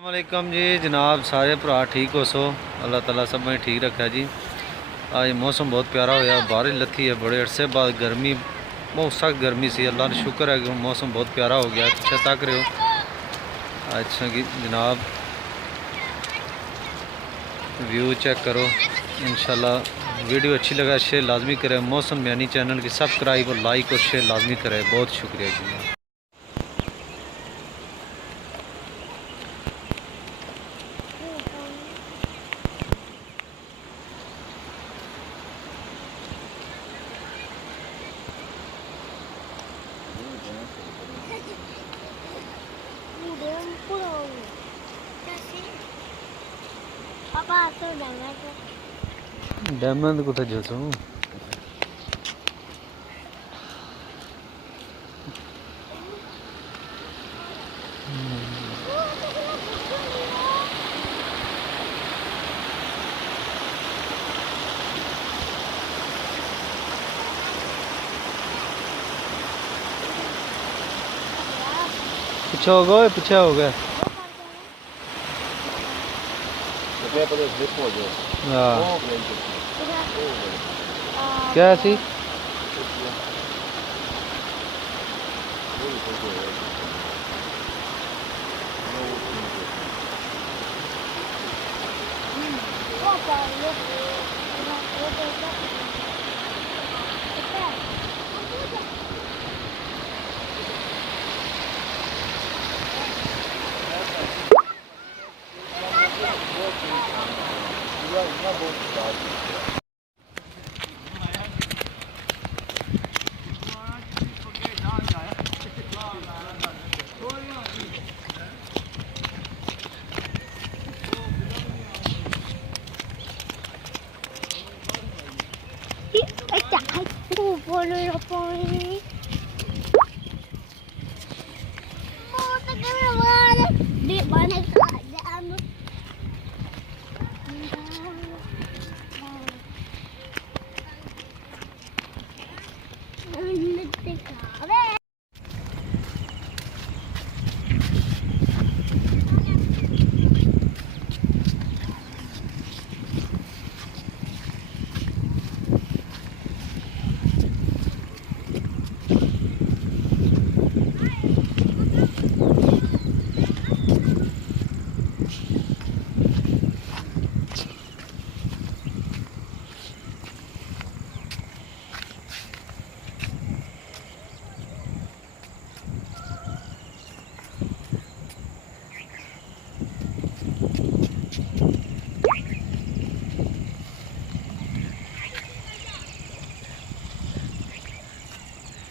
अस्सलामुअलैकुम जी जनाब, सारे भरा ठीक हो सो। अल्लाह ताला सब में ठीक रखा जी। आज मौसम बहुत प्यारा होया, बारिश लथी है बड़े अरसे बाद। गर्मी बहुत सख्त गर्मी सी, अल्लाह का शुक्र है कि मौसम बहुत प्यारा हो गया। अच्छा तक रहे हो। अच्छा कि जनाब व्यू चेक करो। इंशाल्लाह वीडियो अच्छी लगा शेयर लाजमी करें। मौसम यानी चैनल की सब्सक्राइब और लाइक और शेयर लाजमी करें। बहुत शुक्रिया जी। डैम कुछ जसू पीछे हो गए, पीछे हो गए। क्या सी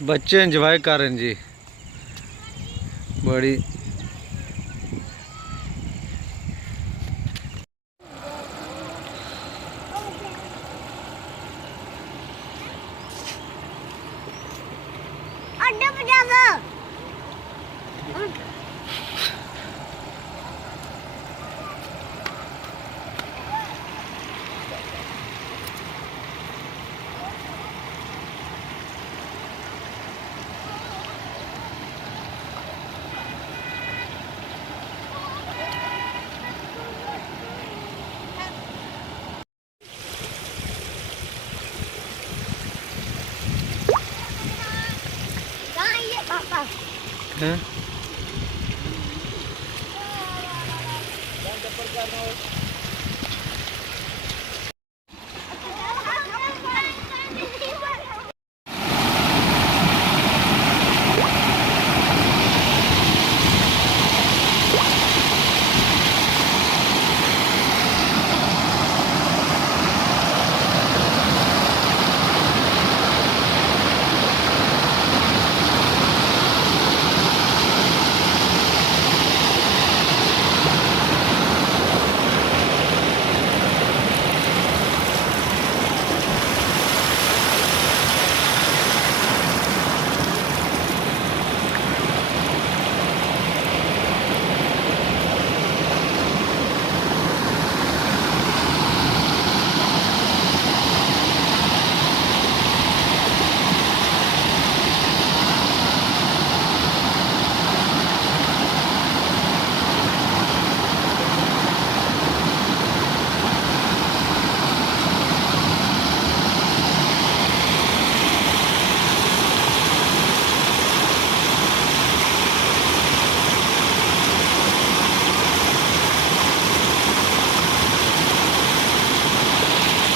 बच्चे एंजॉय कर रहे हैं जी बड़ी। हैं?